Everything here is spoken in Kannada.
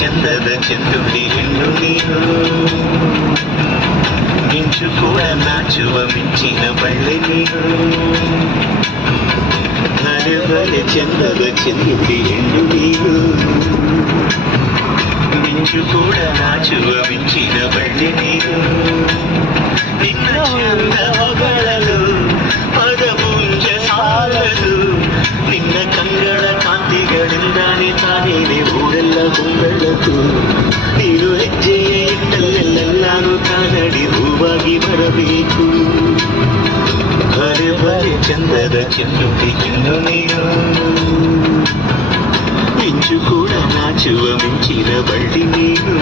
ಚಂದದ ಚೆಂದುಳ್ಳಿ ಹೆಣ್ಣು ನೀನು ಮಿಂಚು ಕೂಡ ನಾಚುವ ಮಿಂಚಿನ ಬಳ್ಳಿ ನೀನು ಬಲೆ ಬಲೆ ಚಂದದ ಚೆಂದುಳ್ಳಿ ಹೆಣ್ಣು ನೀನು ಮಿಂಚು ಕೂಡ ನಾಚುವ ಮಿಂಚಿನ ಬಳ್ಳಿ ನೀನು ನಿನ್ನ ಚಂದ ಹೊಗಳಲು ಪದಪುಂಜ ಸಾಲದು ನಿನ್ನ ಕಂಗಳ ಕಾಂತಿಗಳಿಂದಾನೆ ತಾನೇನೆ ಊರೆಲ್ಲ ಹೊಂಗಳದು ನೀನು ಹೆಜ್ಜೆಯ ಇಟ್ಟಲ್ಲೆಲ್ಲಾನು ಕಾನಡಿ ಹೂವಾಗಿ ಬರಬೇಕು ಬರೆ ಬರೆ ಚಂದದ ಚೆಂದುಳ್ಳಿ ಹೆಣ್ಣು ನೀನು ಮಿಂಚು ಕೂಡ ನಾಚುವ ಮಿಂಚಿನ ಬಳ್ಳಿ ನೀನು